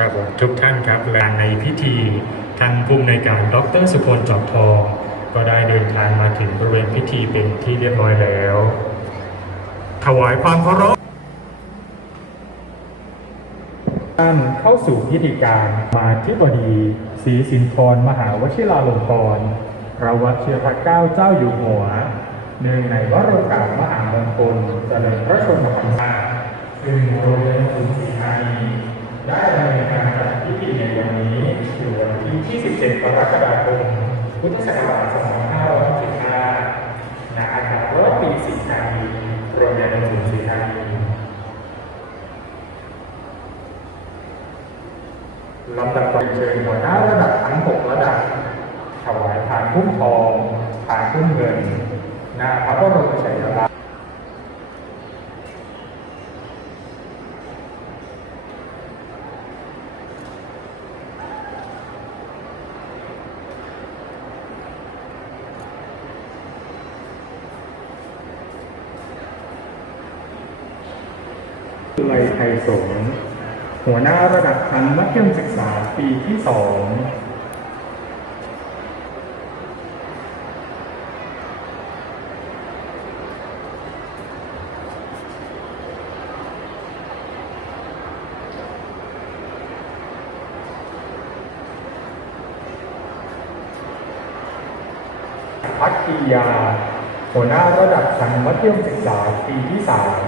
ครับผมทุกท่านครับและในพิธีทานผู้อำนการดรสุพลจอบทอง ก็ได้เดินทางมาถึงบริเวณพิธีเป็นที่เรียบร้อยแล้ว ถวายความเคารพท่านเข้าสู่พิธีการมาธิบดีศรีสินธรมหาวชิราลงกรณ์พระวชิรเกล้าเจ้าอยู่หัวเนื่องในวโรกาสมหามงคลเจริญพระชนมพรรษาซึ่งโรงเรียนสุนทรีธานี ได้ดำเนินการจัดพิธีในวันนี้อยู่วันที่ 27 กรกฎาคม พุทธศักราช 2565ณอาคารร้อยปีสิงธานีโรงเรียนสุนทรีธานีลำดับการเชิญหัวหน้าระดับทั้ง 6 ระดับถวายผ่านพุ่มทองผ่านพุ่มเงิน หน้าพระบรมฉายาลักษณ์วิทยาลัยไทยสงฆ์ หัวหน้าระดับชั้นมัธยมศึกษาปีที่สองพักกียา หัวหน้าระดับชั้นมัธยมศึกษาปีที่สาม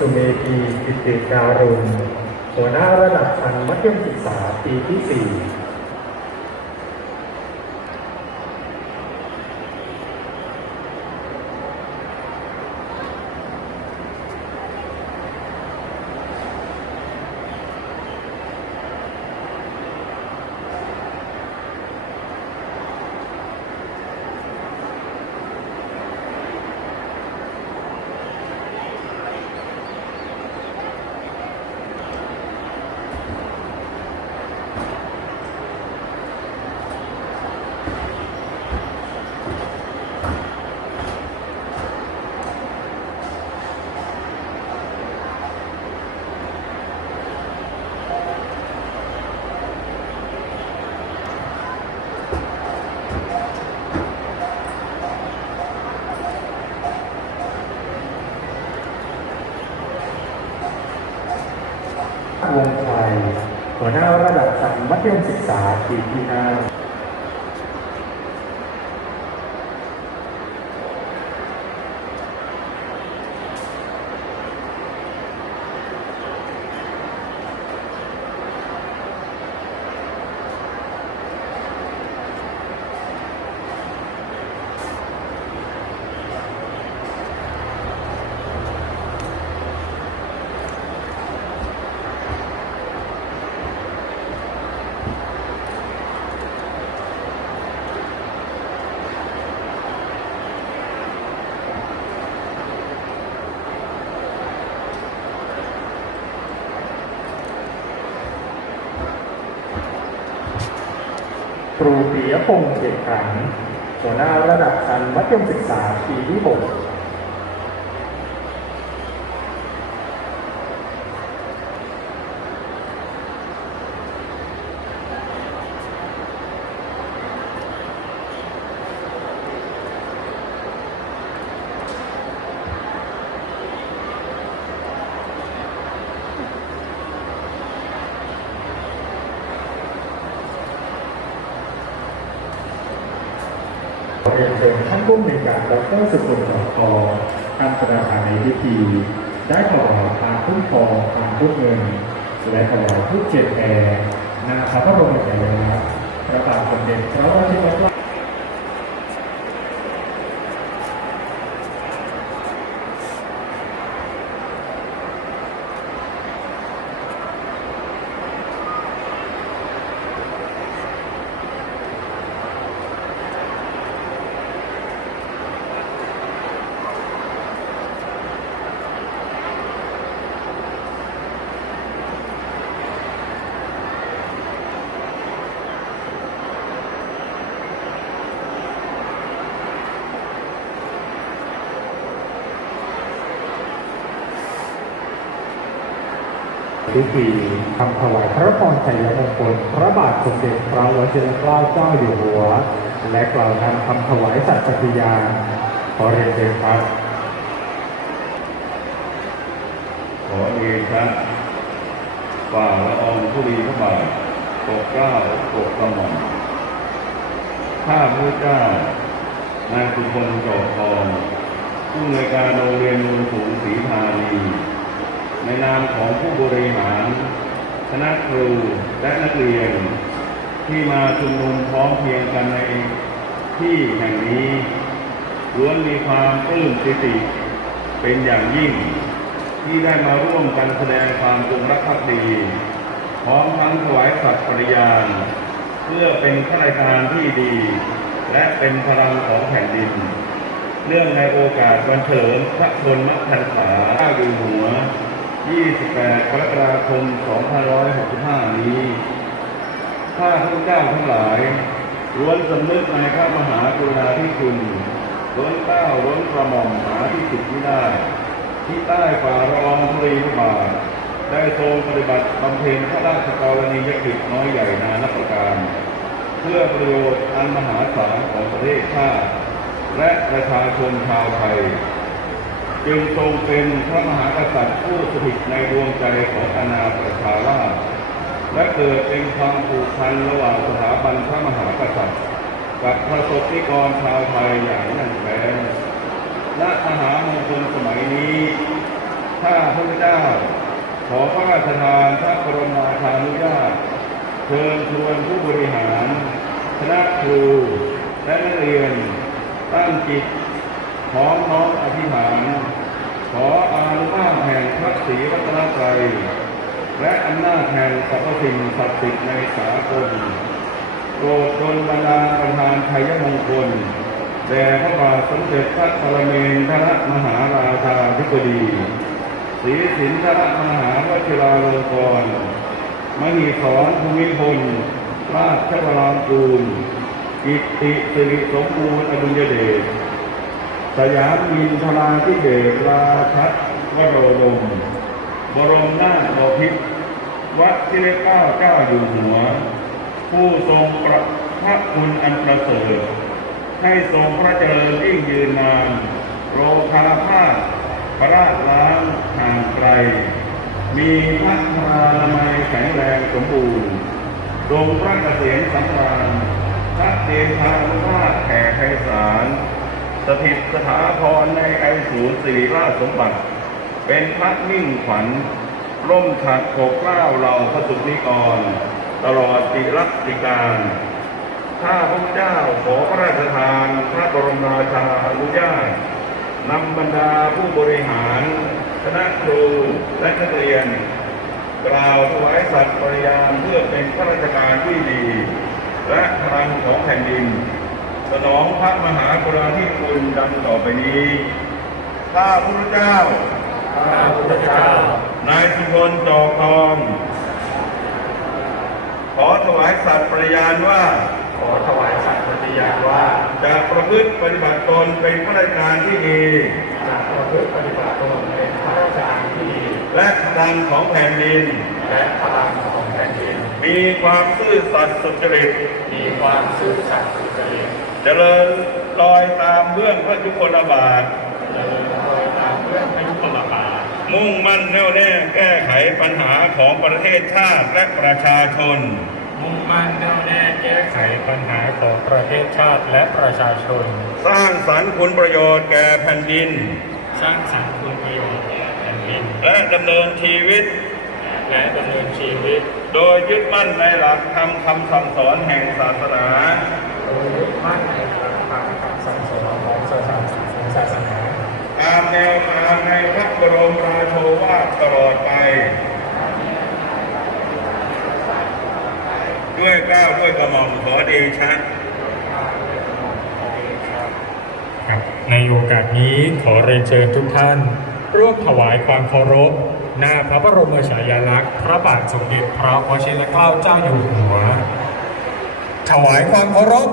สุเมธีกิติการุณหัวหน้าระดับชั้นมัธยมศึกษาปีที่ 4 มัธยมศึกษาปีที่ห้า ครูปียพงศ์เด็กขันหัวหน้าระดับชั้นมัธยมศึกษาปีที่6 เรียนเชิญท่านผู้อำนวยการดรสุพลสองทองท่านประธานในพิธี ได้ถวายทานพุ่มทองทานพุ่มเงิน และถวายทูปเจ็ดแอร์นาพระบรมฉายาลักษณ์พระบาทสมเด็จพระวชิรเกล้า พิธีทำถวายพระพรชัยมงคล พระบาทสมเด็จพระวชิรเกล้าเจ้าอยู่หัว และกล่าวนำคำถวายสัตย์ปฏิญาณขอเรียนเชิญครับ ขอเดชะฝ่าละอองธุลีพระบาทปกเกล้าปกกระหม่อมข้าพระเจ้านายสุพลจอบทองผู้ในการโรงเรียนโนนสูงศรีธานี ในนามของผู้บริหาร คณะครูและนักเรียน ที่มาชุมนุมพร้อมเพียงกันในที่แห่งนี้ล้วนมีความปลื้มปิติเป็นอย่างยิ่ง ที่ได้มาร่วมกันแสดงความจงรักภักดี พร้อมทั้งถวายสัตย์ปริญาณ เพื่อเป็นข้าราชการที่ดี และเป็นพลังของแผ่นดินเนื่องในโอกาสวันเฉลิมพระชนมพรรษาข้าอยู่หัว 28 กรกฎาคม 2565 นี้ข้าพระเจ้าทั้งหลายล้วนสำนึกในพระมหากรุณาธิคุณล้นเกล้าล้นกระหม่อมหาที่สุดที่ได้ ที่ใต้ฝ่าละองธุลีพระบาทได้ทรงปฏิบัติบำเพ็ญพระราชกรณียกิจน้อยใหญ่นานับประการ เพื่อประโยชน์อันมหาศาลของประเทศชาติและประชาชนชาวไทย จึงทรงเป็นพระมหากษัตริย์ผู้สถิตในดวงใจของอาณาประชาราษฎร์และเกิดเป็นความผูกพันระหว่างสถาบันพระมหากษัตริย์กับประสบนิกรชาวไทยอย่างแน่นแฟ้นและมหามงคลสมัยนี้ข้าพระเจ้า ขอพระราชทานพระบรมราชานุญาตเชิญชวนผู้บริหาร คณะครู และนักเรียน ตั้งจิต ขอน้อมอธิษฐาน ขออานุภาพแห่งพระศรีรัตนตรัยและอำนาจแห่งสรรพสิ่งศักดิ์สิทธิ์ในสากลโปรดดลบันดาลประทานชัยมงคลแด่พระบาทสมเด็จพระปรเมนทรมหาราชาธิบดีศรีสินทรมหาวชิราลงกรณ์มหิศรภูมิพลราชวรางกูลกิตติสิริสมบูรณ์อดุลยเดช สยามมินทราธิเบศราชัดวโรดมบรมนาถบพิตรวัดที่เลเก้าเจ้าอยู่หัว ผู้ทรงประพระคุณอันประเสริฐให้ทรงพระเจริญยิ่งยืนนานโรคาพาพระราชล้างห่างไกล มีพระพานามัยแข็งแรงสมบูรณ์ทรงพระเกษมสำราญพระเดชานุภาพแผ่ไพศาล สถิตสถาพรในไอศูนย์สิริราชสมบัติ เป็นพระมิ่งขวัญร่มขัดปกเกล้าเหล่าพระสุนิกร ตลอดจิรัติการข้าพระเจ้าขอพระราชทานพระบรมราชาอนุญาตนำบรรดาผู้บริหารคณะครูและนักเรียน กล่าวถวายสัตย์ปริญาณเพื่อเป็นข้าราชการที่ดี และพลังของแผ่นดิน สนองพระมหากรุณาธิคุณดังต่อไปนี้ข้าพระเจ้าข้าพุทธเจ้า นายสุพลจอกทอง ขอถวายสัตย์ปริญาณว่า ขอถวายสัตย์ปฏิญาณว่า จะประพฤติปฏิบัติตนเป็นข้าราชการที่ดี จะประพฤติปฏิบัติตนเป็นข้าราชการที่ดี และพลังของแผ่นดิน และพลังของแผ่นดิน มีความซื่อสัตย์สุจริต มีความซื่อสัตย์สุจริต เจริญรอยตามเบื้องพระยุคลบาทเจริญรอยตามเรื่องพยุคลบาท มุ่งมั่นแน่วแน่แก้ไขปัญหาของประเทศชาติและประชาชน มุ่งมั่นแน่วแน่แก้ไขปัญหาของประเทศชาติและประชาชน สร้างสรรค์คุณประโยชน์แก่แผ่นดิน สร้างสรรค์คุณประโยชน์แก่แผ่นดิน และดำเนินชีวิต และดำเนินชีวิต โดยยึดมั่นในหลักธรรมคำสั่งสอนแห่งศาสนา โดยยึดมั่นในหลักธรรมคำสั่งสอนของศาสนาศาสนาตามแนวทางในพระบรมราโชวาทตลอดไป ด้วยเกล้าวด้วยกระหม่อมขอเดชะครับในโอกาสนี้ขอเรียนเชิญทุกท่าน ร่วมถวายความเคารพ หน้าพระบรมฉายาลักษณ์ พระบาทสมเด็จพระวชิรเกล้าเจ้าอยู่หัว ถวายความเคารพ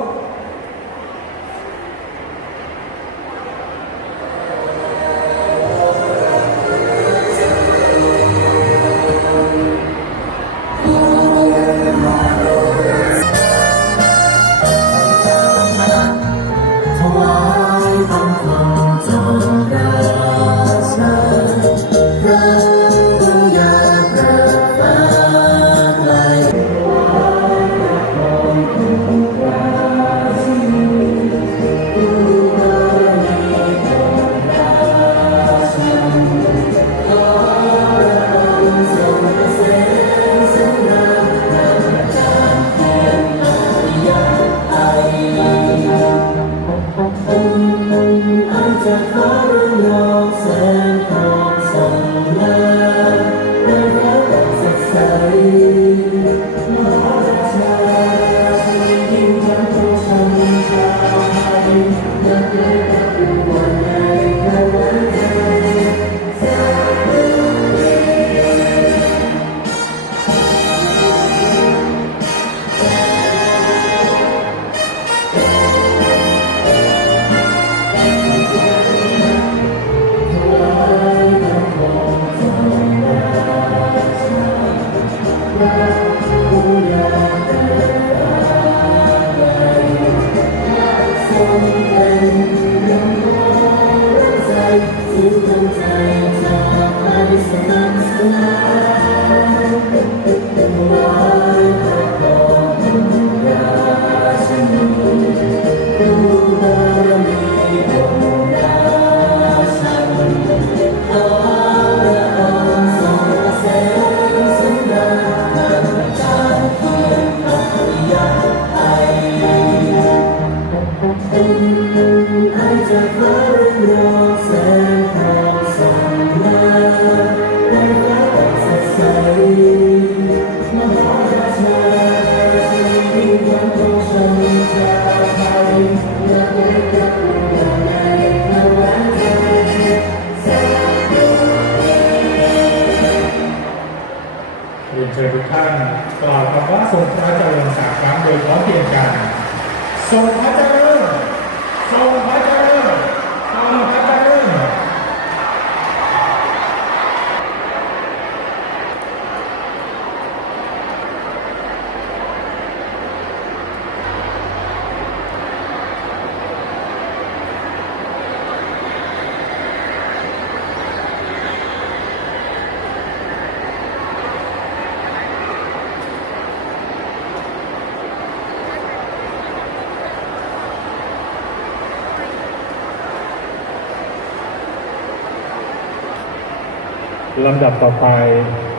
ลำดับต่อไป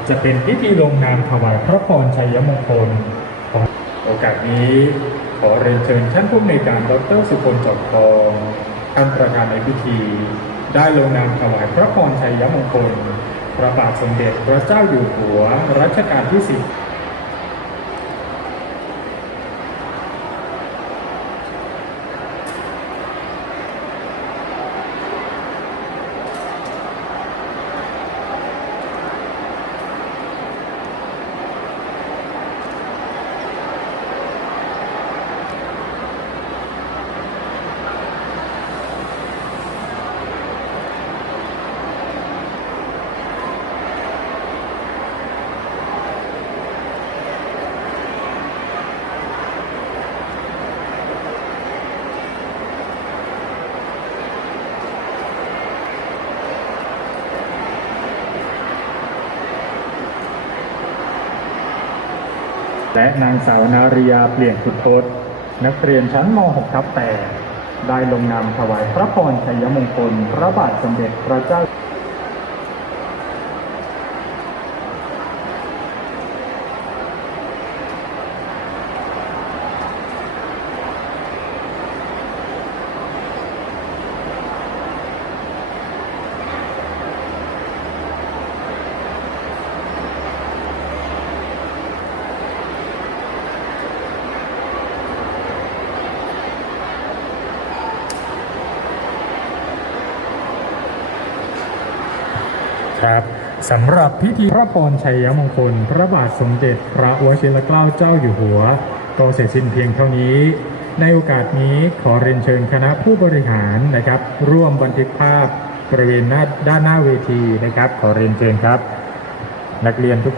จะเป็นพิธีลงนามถวายพระพรชัยมงคลของโอกาสนี้ ขอเรียนเชิญท่านผู้ในการดรสุพลจอบทองท่านประธานในพิธี ได้ลงนามถวายพระพรชัยมงคล พระบาทสมเด็จพระเจ้าอยู่หัวรัชกาลที่สิบ และนางสาวนาริยาเปลี่ยนสุดทศนักเรียนชั้นม .6 ทับ8ได้ลงนามถวายพระพรชัยมงคล พระบาทสมเด็จพระเจ้า ครับสำหรับพิธีพระพรชัยมงคล พระบาทสมเด็จพระวชิรเกล้าเจ้าอยู่หัวก็เสร็จสิ้นเพียงเท่านี้ ในโอกาสนี้ขอเรียนเชิญคณะผู้บริหารนะครับ ร่วมบันทึกภาพบริเวณด้านหน้าเวทีนะครับ ขอเรียนเชิญครับ นักเรียนทุก